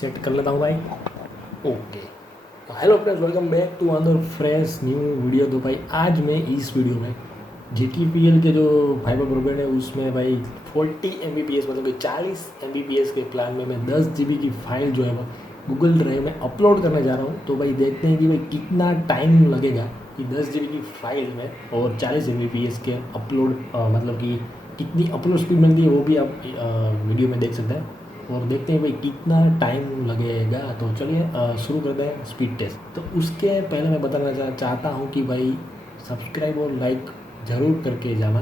Set कर लेता हूँ भाई। Okay, hello friends, welcome back to another fresh new video. तो भाई आज मैं इस वीडियो में GTPL के जो फाइबर ब्रॉडबैंड है उसमें भाई 40 Mbps मतलब कि 40 Mbps के प्लान में मैं 10 GB की फाइल जो है वो गूगल ड्राइव में अपलोड करने जा रहा हूँ। तो भाई देखते हैं कि भाई कितना टाइम लगेगा कि 10 GB की फाइल में और 40 Mbps के अपलोड मतलब कि कितनी अपलोड स्पीड मिलती है वो भी आप वीडियो में देख सकते हैं। और देखते हैं भाई कितना टाइम लगेगा। तो चलिए शुरू करते हैं स्पीड टेस्ट। तो उसके पहले मैं बताना चाहता हूँ कि भाई सब्सक्राइब और लाइक ज़रूर करके जाना,